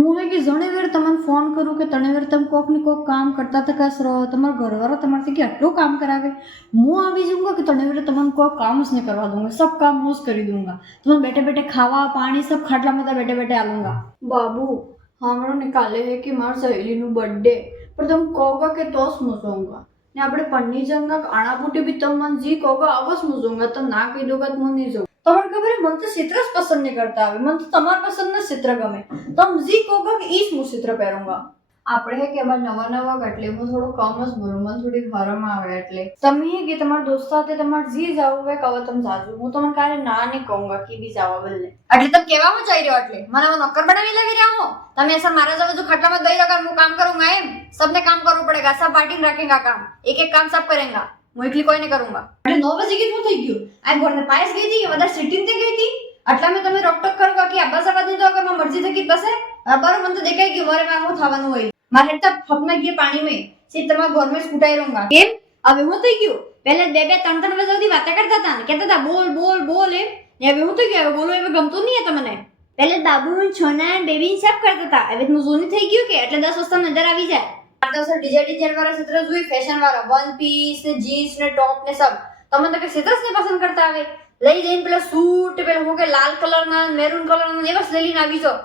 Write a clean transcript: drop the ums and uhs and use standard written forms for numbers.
मुझे कि जणे वेर तमन फोन करूँ कि तणे वेर तम कोक ने कोक काम करता था कस रहो तमार घरवाला तमार से कि आटलो काम करावे હું આવી જાઉંगा कि तणे वेर तमन कोई काम उसने करवा दूंगा सब काम मुझ करी दूंगा तुम बैठे बैठे खावा पानी सब खाटला में बैठे बैठे आलूंगा बाबू हमरो निकाले है कि मार सहेली नु बर्थडे पर तुम कहोगा कि तोस मुझोंगा ने આપણે પન્ની જંગા આણાપુટી भी तम मन जी कहोगा अवस मुझोंगा तम ना कही दोगा तो मन नहीं जो તમને ખબર मन तो चित्र पसंद नहीं करता આવે मन तो તમાર પસંદ ના चित्र ગમે તમ जी कहोगा कि ईस मु चित्र પહેरूंगा આપણે કે અમાર નવા નવા એટલે હું થોડો કમ જ બોલું મને થોડી શરમ આવે એટલે તમે કે તમાર દોસ્ત સાથે તમાર जी જાવ વે કવ તમ જાજુ હું તમને કારે ના નહીં કહુંगा कि भी જાવ બોલને એટલે તમ કેવામાં જઈ રહ્યો એટલે મને નોકર બનાવી લાગી રહ્યા હો તમે ऐसा मारा जाओ जो खटला में गई रखा मैं काम करूंगा एम सबने काम करना पड़ेगा सब बांटी रखेगा काम एक एक काम सब करेगा હું એકલી કોઈ નહીં કरूंगा એટલે 9 વાગે કેટલું થઈ ગયું આ ઘરને પાસ ગઈ હતી વધારે સિટિંગ તે ગઈ હતી આટલા મે તમે રોકટોક કરો કે આ બસ આવા દીધો કે મારી મરજી થી બસે બરાબર મને તો દેખાય કે મારે માં હું થવાનું હોય મારે તો ફપના ગઈ પાણી में સીધ તમારા ઘર में સ્કૂટાઈ રહુંगा કેમ હવે હું થઈ ગયું પહેલે બે બે ત્રણ ત્રણ વાગે સુધી વાતો કરતા હતા ને કહેતા હતા બોલ બોલ બોલ એમ ને હવે હું થઈ ગયો બોલો હવે ગમતું નહીં તમને પહેલે બાબુ છોના બેબી સબ કરતા હતા હવે હું જોની થઈ ગયું કે એટલે 10 વાગ્યા નજર આવી જાય આ તો સર ડિઝાઇન વાળા चित्र જોઈ ફેશન વાળા વન પીસ ને જીન્સ ને ટોપ ને सब તમને તો કે चित्र ને પસંદ કરતા આવે લઈ જઈને પેલા સૂટ પેલા હું કે લાલ કલર ના મેરૂન કલર ના એવા લઈને આવી જાઓ